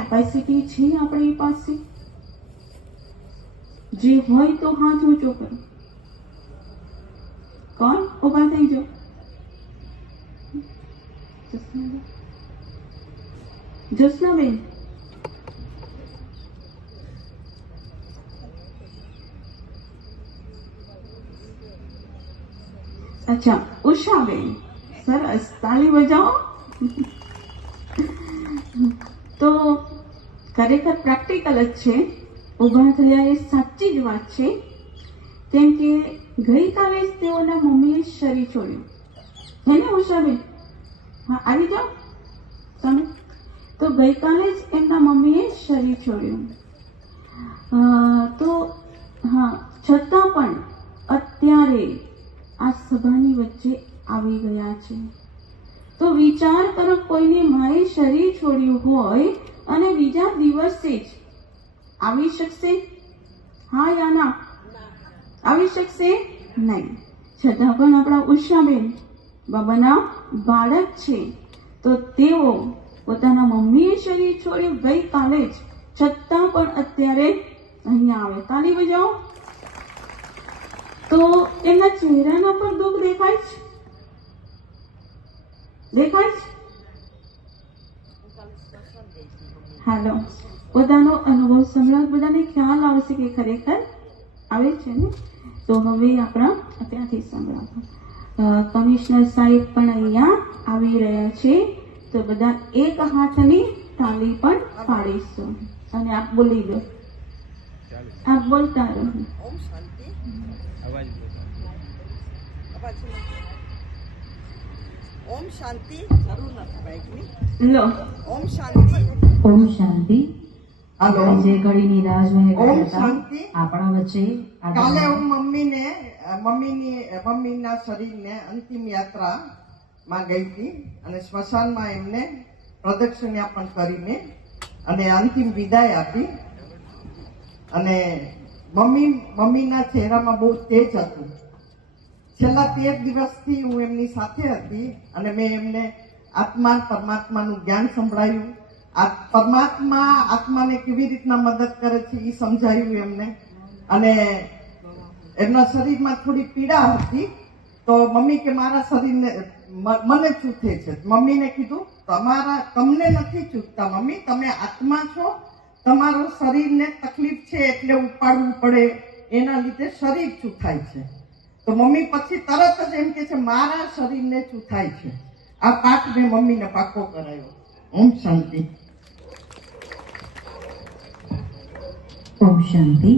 Capacity છે આપણી પાસે? જે હોય તો હાથ ઊંચો કરો. કોણ? ઉભા થઈ જાઓ. જ્યોત્સનાબેન, અચ્છા ઉષાબેન, સરસ, તાળી બજાવો. તો ખરેખર પ્રેક્ટિકલ જ છે. ઉભા થયા એ સાચી જ વાત છે, કેમ કે ગઈકાલે જ તેઓના મમ્મીએ શરીર છોડ્યું. હે ને ઉષાબેન? હા, આવી જાઓ તમે. તો ગઈકાલે જ એમના મમ્મીએ શરીર છોડ્યું. તો હા, છતાં પણ અત્યારે આ સભાની વચ્ચે આવી ગયા છે. તો વિચાર કરો, કોઈને માએ શરીર છોડ્યું હોય અને બીજા દિવસે જ આવી શકશે? હા યા ના? આવી શકશે નહીં. છતાં પણ આપણા ઉષાબેન બાબાના બાળક છે, તો તેઓ પોતાના મમ્મીએ શરીર છોડ્યું ગઈકાલે જ, છતાં પણ અત્યારે અહીંયા આવે. તાળી બજાવો. તો એમના ચહેરાના પર દુઃખ દેખાય છે? દેખાય છે? હાલો, પોતાનો અનુભવ સંભળાવ. બધાને ખ્યાલ આવશે કે ખરેખર આવે છે ને? તો હવે આપણા ત્યાંથી સંભળાવો. કમિશનર સાહેબ પણ અહીંયા આવી રહ્યા છે, તો બધા એક હાથની તાળી પણ પાડીશું અને આપ બોલી દો. આપ બોલતા રહો. ઓમ શાંતિ. લો, ઓમ શાંતિ. ઓમ શાંતિ. હાલો, જે ઘડીની રાહ જોઈએ ઓમ કરતા શાંતિ. આપણા વચ્ચે કાલે હું મમ્મીના શરીરને અંતિમ યાત્રામાં ગઈ હતી અને સ્મશાનમાં એમને પ્રદક્ષિણા પણ કરીને અને અંતિમ વિદાય આપી. અને મમ્મીના ચહેરામાં બહુ તેજ હતું. છેલ્લા 13 દિવસથી હું એમની સાથે હતી અને મેં એમને આત્મા પરમાત્માનું જ્ઞાન સંભળાયું. પરમાત્મા આત્માને કેવી રીતના મદદ કરે છે એ સમજાયું એમને. અને એમના શરીરમાં થોડી પીડા હતી, તો મમ્મી કે મારા શરીરને મને ચૂથે છે. મમ્મીને કીધું તમને નથી ચૂથતા મમ્મી, તમે આત્મા છો, તમારું શરીરને તકલીફ છે એટલે ઉપાડવું પડે, એના લીધે શરીર ચૂથાય છે. તો મમ્મી પછી તરત જ એમ કે છે મારા શરીરને ચૂથાય છે. આ પાઠ મેં મમ્મીને પાકો કરાયો. ઓમ શાંતિ. ઓમ શાંતિ.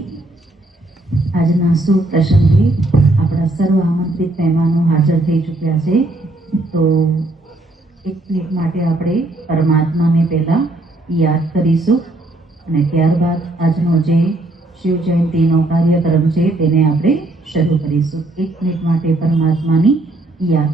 આજના શુભ પ્રસંગે આપણા સર્વ આમંત્રિત મહેમાનો હાજર થઈ ચૂક્યા છે. તો એક મિનિટ માટે આપણે પરમાત્માને પહેલા યાદ કરીશું અને ત્યારબાદ આજનો જે શિવ જયંતિનો કાર્યક્રમ છે તેને આપણે શરૂ કરીશું. એક મિનિટ માટે પરમાત્માની યાદ